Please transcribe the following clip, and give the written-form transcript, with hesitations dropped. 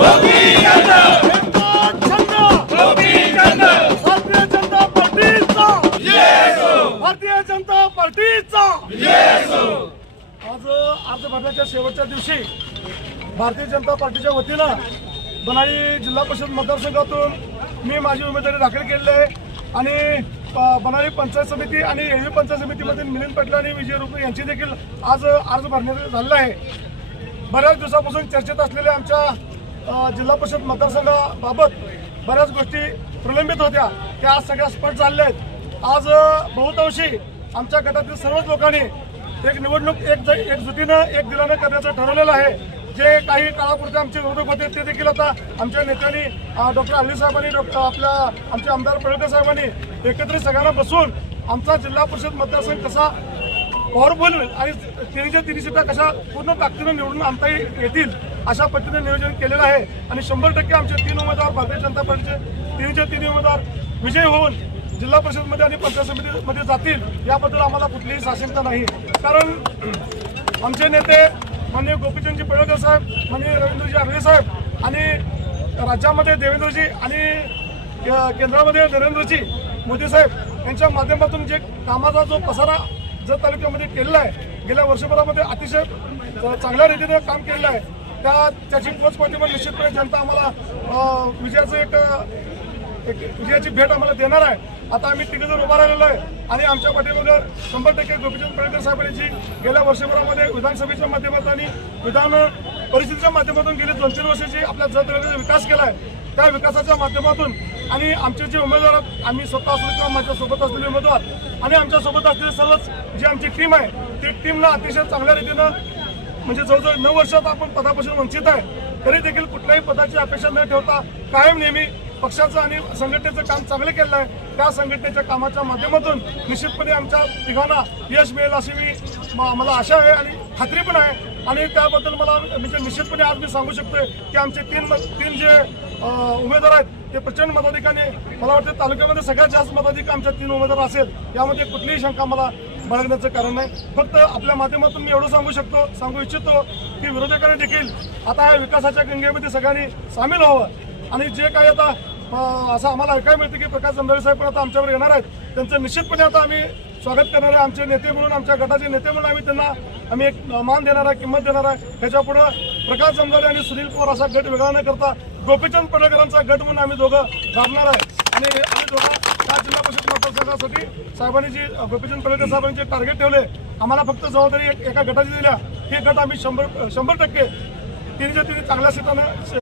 भारतीय जनता पार्टीचा आज अर्ज भरण्याच्या शेवटच्या दिवशी भारतीय जनता पार्टीच्या वतीनं बनाळी जिल्हा परिषद मतदारसंघातून मी माझी उमेदवारी दाखल केली आहे आणि बनाळी पंचायत समिती आणि एव्ही पंचायत समितीमधील मिलिंद पाटील आणि विजय रुपे यांची देखील आज अर्ज भरण्यात झालेला आहे। बऱ्याच दिवसापासून चर्चेत असलेल्या आमच्या जिल्हा परिषद मतदारसंघाबाबत बऱ्याच गोष्टी प्रलंबित होत्या, त्या आज सगळ्या स्पष्ट झालेल्या आहेत। आज बहुतांशी आमच्या गटातील सर्वच लोकांनी एक निवडणूक एकजुटीनं एक दिलानं करण्याचं ठरवलेलं आहे। जे काही काळापुरते आमचे विरोधक होते ते देखील आता आमच्या नेत्यांनी डॉक्टर अली साहेबांनी आमचे आमदार पडळकर साहेबांनी एकत्रित सगळ्यांना बसून आमचा जिल्हा परिषद मतदारसंघ कसा पॉवरफुल आणि तिन्हीच्या तिन्ही सीटा कशा पूर्ण ताकदीनं निवडून आणता येतील अशा पद्धतीने नियोजन केलेलं आहे आणि 100% आमचे 3 उमेदवार भारतीय जनता पार्टीचे तिन्हीचे तिन्ही उमेदवार विजयी होऊन जिल्हा परिषदमध्ये आणि पंचायत समितीमध्ये जातील याबद्दल आम्हाला कुठलीही साशंकता नाही। कारण आमचे नेते माननीय गोपीचंदजी पडळकर साहेब, माननीय रवींद्रजी आघले साहेब आणि राज्यामध्ये देवेंद्रजी आणि केंद्रामध्ये नरेंद्रजी मोदी साहेब यांच्या माध्यमातून जे कामाचा जो पसारा जत तालुक्यामध्ये केलेला आहे, गेल्या वर्षभरामध्ये अतिशय चांगल्या रीतीने काम केलेलं आहे। त्याची पोच पाठिंबा निश्चितपणे जनता आम्हाला विजयाची भेट आम्हाला देणार आहे। आता आम्ही तिघजण उभा राहिलेलो आहे आणि आमच्या पाठीमागे 100% गोपीचंद पडळकर साहेबांची गेल्या वर्षभरामध्ये विधानसभेच्या माध्यमातून आणि विधान परिषदेच्या माध्यमातून गेली 2-3 वर्षाची आपल्या जत तालुक्याचा विकास केला आहे। त्या विकासाच्या माध्यमातून आणि आमचे जे उमेदवार आहेत, आम्ही स्वतः असलो किंवा माझ्यासोबत असलेले उमेदवार आणि आमच्यासोबत असलेले सर्वच जी आमची टीम आहे, ती टीमला अतिशय चांगल्या रीतीनं म्हणजे जवळजवळ 9 वर्षात आपण पदापासून वंचित आहे, तरी देखील कुठल्याही पदाची अपेक्षा न ठेवता कायम नेहमी पक्षाचं आणि संघटनेचं काम चांगलं केलं आहे। त्या संघटनेच्या कामाच्या माध्यमातून निश्चितपणे आमच्या तिघांना यश मिळेल अशी मला आशा आहे आणि खात्री पण आहे आणि त्याबद्दल मला म्हणजे निश्चितपणे आज मी सांगू शकतोय की आमचे तीन जे उमेदवार आहेत ते प्रचंड मताधिकाने मला वाटतं तालुक्यामध्ये सगळ्यात जास्त मताधिक आमच्या 3 उमेदवार असेल, यामध्ये कुठलीही शंका मला बाळगण्याचं कारण नाही। फक्त आपल्या माध्यमातून मी एवढं सांगू इच्छितो की विरोधकांनी देखील आता या विकासाच्या गंगेमध्ये सगळ्यांनी सामील व्हावं आणि जे काही आता असं आम्हाला ऐकायला मिळतं की प्रकाश जंजाळे साहेब पण आता आमच्यावर येणार आहेत, त्यांचं निश्चितपणे आता आम्ही स्वागत करणार आहे। आमचे नेते म्हणून, आमच्या गटाचे नेते म्हणून आम्ही एक मान देणार आहे, किंमत देणार आहे। ह्याच्यापुढे प्रकाश जंजाळे आणि सुनील पवार असा गट वेगळा न करता गोपीचंद पडळकरांचा गट म्हणून आम्ही दोघं राबणार आहे आणि आम्ही दोघं त्या जिल्हा परिषद मतदारसंघासाठी साहेबांनी जी गोपीचंद पडळकर साहेबांनी जे टार्गेट ठेवले, आम्हाला फक्त जबाबदारी एका गटाची दिल्या, हे गट आम्ही 100% तिन्हीच्या तिन्ही चांगल्या सीटानं